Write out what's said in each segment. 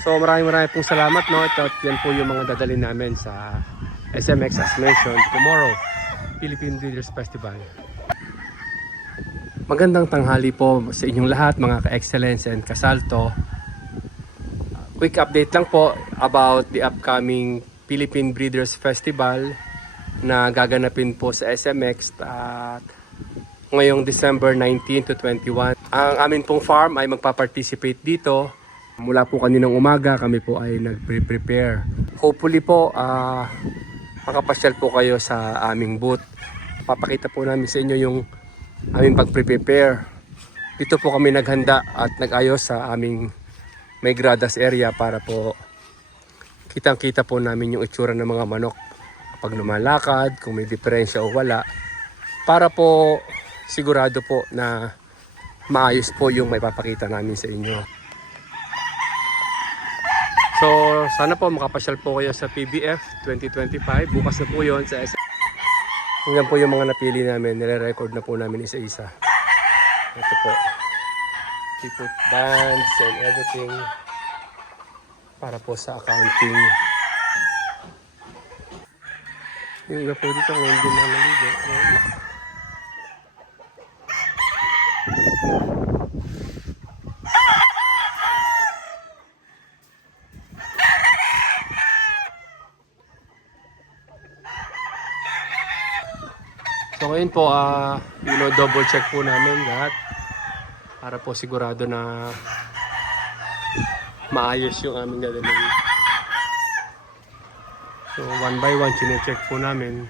So maraming pong salamat, no. Ito, yan po yung mga dadalhin namin sa SMX as mentioned tomorrow, Philippine Breeders Festival. Magandang tanghali po sa inyong lahat, mga ka-excellence and kasalto. Quick update lang po about the upcoming Philippine Breeders Festival na gaganapin po sa SMX at ngayong December 19 to 21. Ang amin pong farm ay magpa-participate dito. Mula po kaninang umaga kami po ay nag-prepare. Hopefully po makapasyal po kayo sa aming booth. Papakita po namin sa inyo yung aming pag-prepare. Dito po kami naghanda at nag-ayos sa aming may gradas area para po kitang-kita po namin yung itsura ng mga manok kapag lumalakad, kung may diferensya o wala. Para po sigurado po na maayos po yung may papakita namin sa inyo. So sana po makapasyal po kayo sa PBF 2025. Bukas na po yun sa SM. Hanggang po yung mga napili namin, nire-record na po namin isa-isa. Ito po. We put bands and everything para po sa accounting. Yung iba po dito ngayon din na naligo. So ngayon po, double check po namin lahat para po sigurado na maayos yung aming dadalhin. So one by one, chine-check po namin.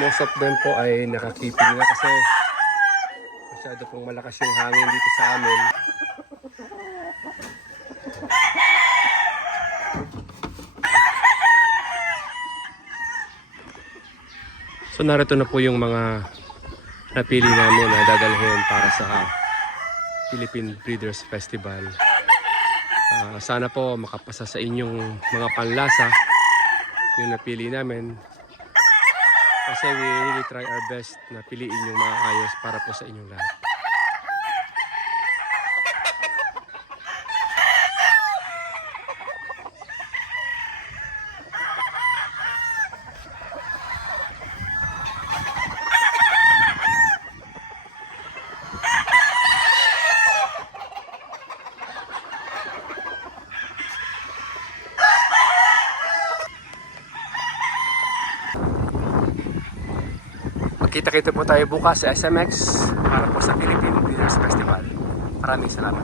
Most of them po ay nakakiping na kasi masyado pong malakas yung hangin dito sa amin. So narito na po yung mga napili namin na dadalhin para sa Philippine Breeders Festival. Sana po makapasa sa inyong mga panlasa yung napili namin. Kasi we really try our best na piliin yung mga ayos para po sa inyong lahat. Magkita-kita po tayo bukas sa SMX para po sa Philippine Breeders Festival. Maraming salamat.